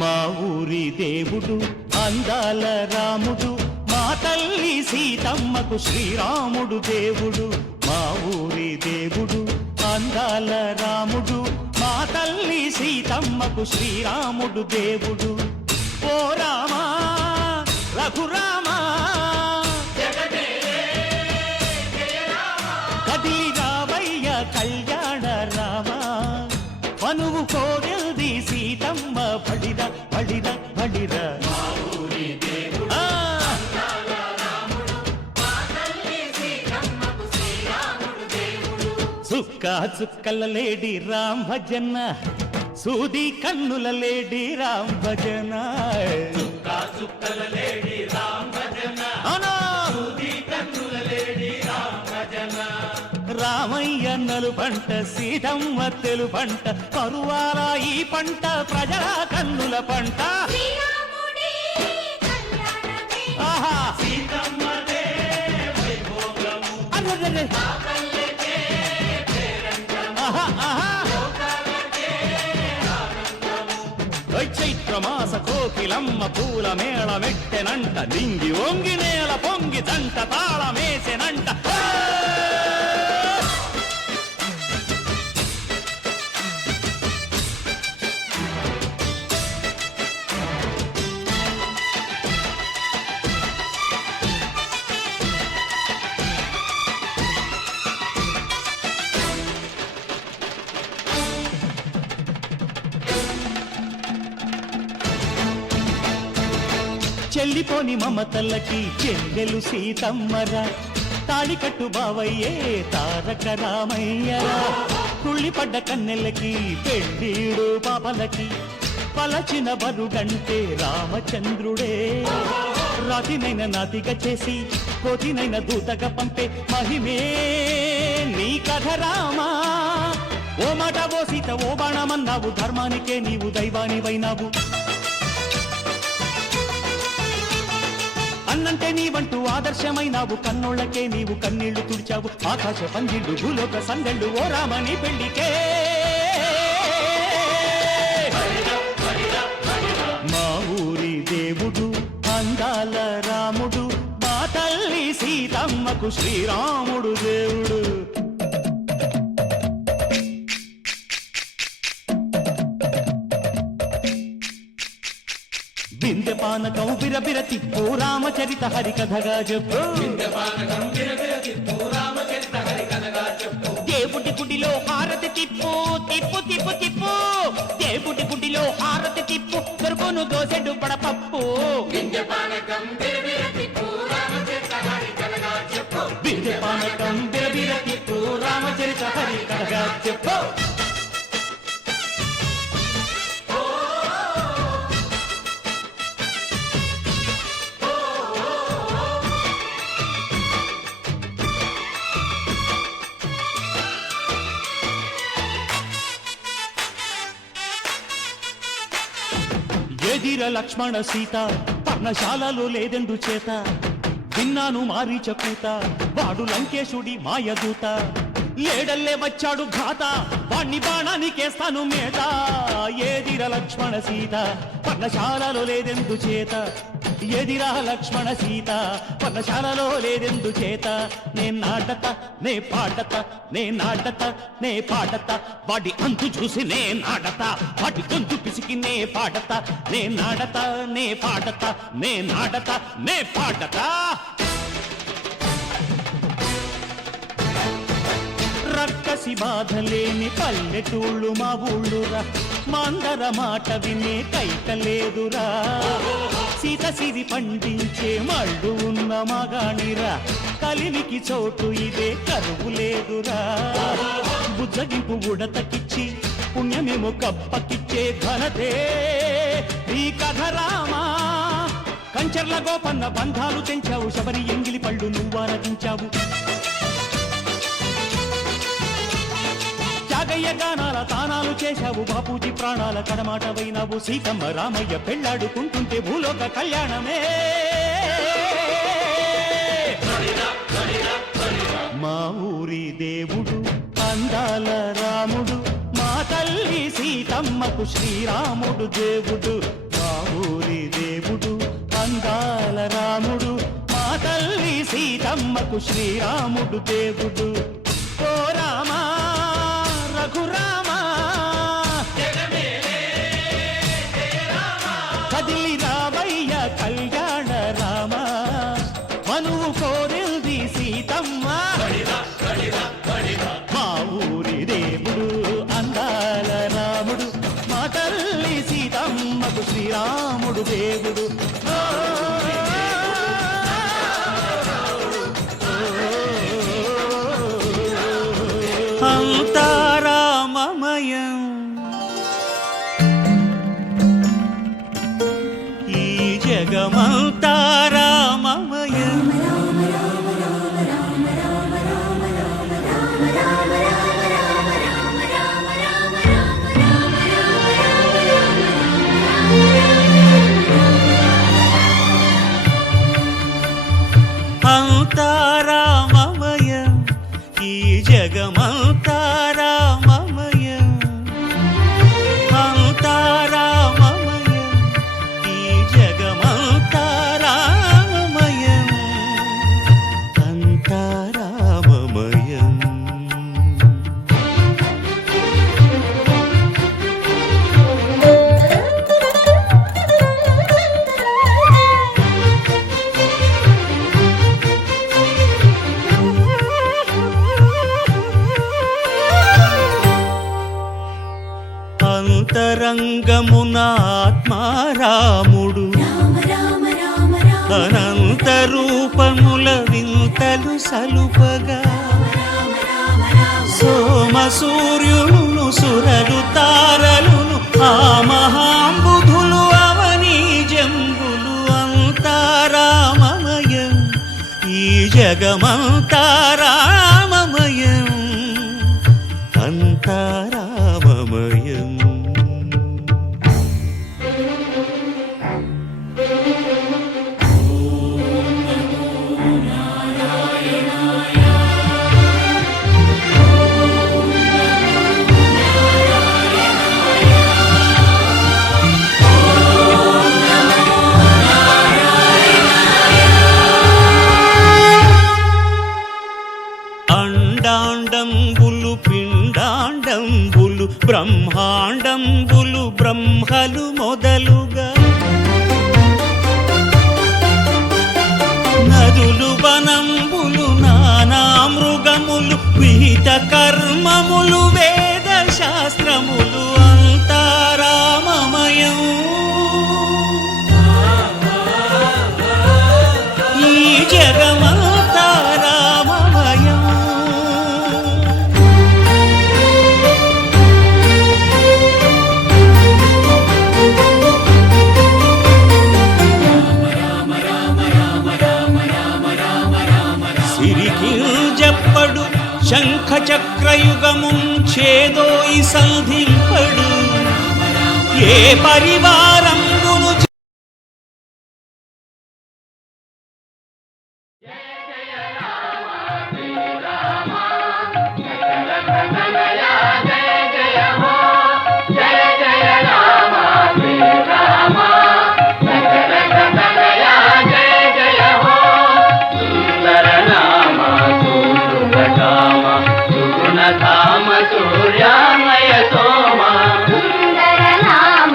మా ఊరి దేవుడు అందాల రాముడు, మా తల్లి సీతమ్మకు శ్రీరాముడు దేవుడు. మా ఊరి దేవుడు అందాల రాముడు, మా తల్లి సీతమ్మకు శ్రీరాముడు దేవుడు. ఓ రామా రఘురామా కదిలి రావయ్య కళ్యాణ రామా, మనువు కోరెల్ది సీతమ్మ బడిర బడిర బడిర. చుక్క చుక్కల లేడి రామ్ భజన, సూది కన్నుల లేడి రామ్ భజన. చుక్కల లేడి రామ్ భజన, సూది కన్నుల లేడి రామ్ భజన. రామయ్య నలు పంట సీతమ్మ తెలు పంట, పరువాల ఈ పంట ప్రజల కన్నుల పంట. ఆహా సీతమ్మదే వైభోగము, చైత్రమాస కోకిలమ్మ పూల మేళ మెట్టెనంట, దింగి ఒంగి నేల పొంగి జంట తాళమేసెనంట. చెల్లిపోని మమతల్లకి చెల్లెలు సీతమ్మరా, తాళికట్టు బావయ్యే తారక రామయ్యరా. తుళ్ళిపడ్డ కన్నెలకి పెళ్ళీడు పాపలకి, పలచిన బరుగంటే రామచంద్రుడే. రాతినైన నాతిగా చేసి కోతినైన దూతగా పంపే మహిమే నీ కథ రామా. ఓ మాట ఓ సీత ఓ బాణమన్నావు, ధర్మానికే నీవు దైవానివైనావు. అన్నంటే నీవంటూ ఆదర్శమైనావు, కన్నోళ్ళకే నీవు కన్నీళ్లు తుడిచావు. ఆకాశ పందిళ్ళు భూలోక సందళ్ళు ఓ రామని పెళ్లికే. మా ఊరి దేవుడు అందాల రాముడు, మా తల్లి సీతమ్మకు శ్రీరాముడు దేవుడు. వింధ్యపానకం బిరబిర తిప్పు రామచరిత హరికథగా చెప్పు. దేవుడి గుడిలో హారతి తిప్పు తిప్పు తిప్పు తిప్పు, దేవుడి గుడిలో హారతి తిప్పు, దొరుకును దోసెడు పడపప్పు. వింధ్యపానకం బిరబిర తిప్పు రామచరిత హరికథగా చెప్పు. ఎదిర లక్ష్మణ సీత పర్ణశాలలో లేదెందు చేత, విన్నాను మారీచ కూత వాడు లంకేశుడి మాయదూత. లేడల్లే వచ్చాడు ఘాత, వాణ్ణి బాణానికేస్తాను మేత. ఏదిర లక్ష్మణ సీత పర్ణశాలలో లేదెందు చేత, ఎదిరా లక్ష్మణ సీత పర్ణశాలలో లేదెందు చేత. నే నాటత నే పాడత, నే నాటత నే పాడత, వాడి అంతు చూసి నే నాడత, వాడి గొంతు పిసికి నే పాడత. నే నాడత నే పాడత, నే నాడత నే పాడత. రక్కసి బాధలేని పల్లెటూళ్ళు మా ఊళ్ళురా, మందర మాట వినే కైకలేదురా. సీత సిరి పండించే మళ్ళు ఉన్న మగాణిరా, కలిమికి చోటు ఇదే కరువు లేదురా. బుజ్జగింపు ఉడతకిచ్చి పుణ్యమేమో కప్పకిచ్చే ఘనతే ఈ కథ రామా. కంచర్ల గోపన్న బంధాలు తెంచావు, శబరి ఎంగిలి పళ్ళు నువ్వారగించావు. త్యాగయ్య గానాల తానాలు చేశావు, బాపూజీ ప్రాణాల కడమాట వైనావు. సీతమ్మ రామయ్య పెళ్ళాడుకుంటుంటే భూలోక కళ్యాణమే. మా ఊరి దేవుడు అందాల రాముడు, మా తల్లి సీతమ్మకు శ్రీరాముడు దేవుడు. మా ఊరి దేవుడు అందాల రాముడు, మా తల్లి సీతమ్మకు శ్రీరాముడు దేవుడు. ఓ రామా రఘురామా కదిలి రామయ్య కళ్యాణ రామ, మనువు కోరింది సీతమ్మ. మా ఊరి దేవుడు అందాల రాముడు, మా తల్లి సీతమ్మకు శ్రీరాముడు దేవుడు. అంతారామమయం ఈ జగమంతారామమయం. అంతారామమయం ఈ జగమంతారామమయం. అంతారామమయం ఈ జగమంతారామమయం. అంతారామమయం. అంతరంగమున ఆత్మారాముడు, అనంత రూపముల వింతలు సలుపగా. సోమ సూర్యులను సురలు తారలును ఆ మహాంబుధులు అవనీ జంబులు. అంతారామమయం ఈ జగమంతారామమయం. అంతారామమయం. అండాండంబులు పిండాండంబులు బ్రహ్మాండంబులు బ్రహ్మలు మొదలుగా. నదులు వనంబులు నానా మృగములు విహిత కర్మములు వేద శాస్త్రములు. అంతారామమయం ఈ జగమంతారామమయం. సిరికింజప్పడు శంఖ చక్రయుగముంచేదోయి సంధింపడు. ఏ పరివారంబును సూర్యామయ సోమ సుందర నామ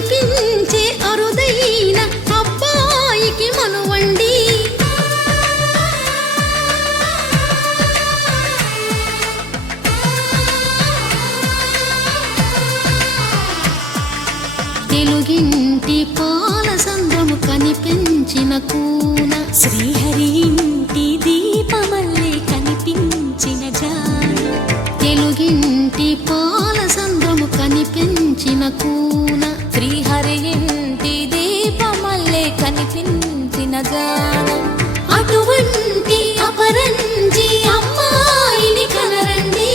కనిపించే అరుదైన అబ్బాయికి మనువండి. తెలుగింటి పాల సంద్రము కనిపించిన కూన, శ్రీహరి ఇంటి దీపమల్లే కనిపించిన జాన. తెలుగింటి పాల సంద్రము కనిపించిన కూన, శ్రీహరి ఇంటి దీపమల్లే కనిపించిన జాన. అటువంటి అపరంజి అమ్మాయిని కనరండి.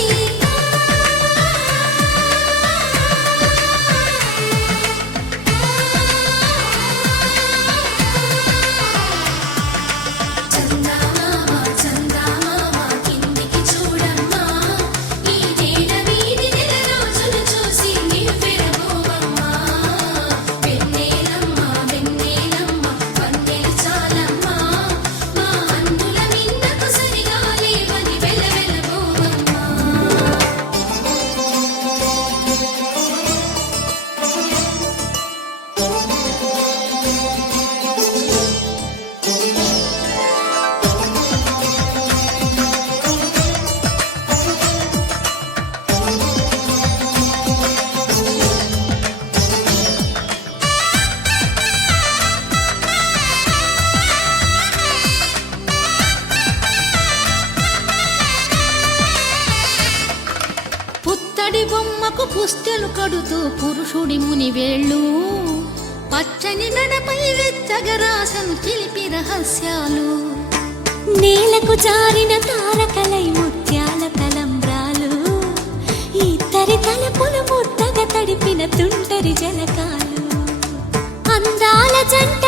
చందమామ చందమామ కిందికి చూడమ్మా, ఈ నేల వీధి నెల రోజులు చూసి నివ్వెరపోవమ్మా. వెన్నెలమ్మ వెన్నెలమ్మ వన్నెలు చాలమ్మా, మా అందుల మిన్నకు సరిగా లేవని వెలవెలబోవమ్మా. పుత్తడి బొమ్మకు పుస్తెలు కడుతూ పురుషుడి ముని వేళ్ళు, పచ్చని నడపై వెచ్చగరాసను చిలిపి రహస్యాలు. నేలకు జారిన తారకలై ముత్యాల తలంబ్రాలు, ఇద్దరి తలపులు ముద్దగా తడిపిన తుంటరి జలకాలు. అందాల జంట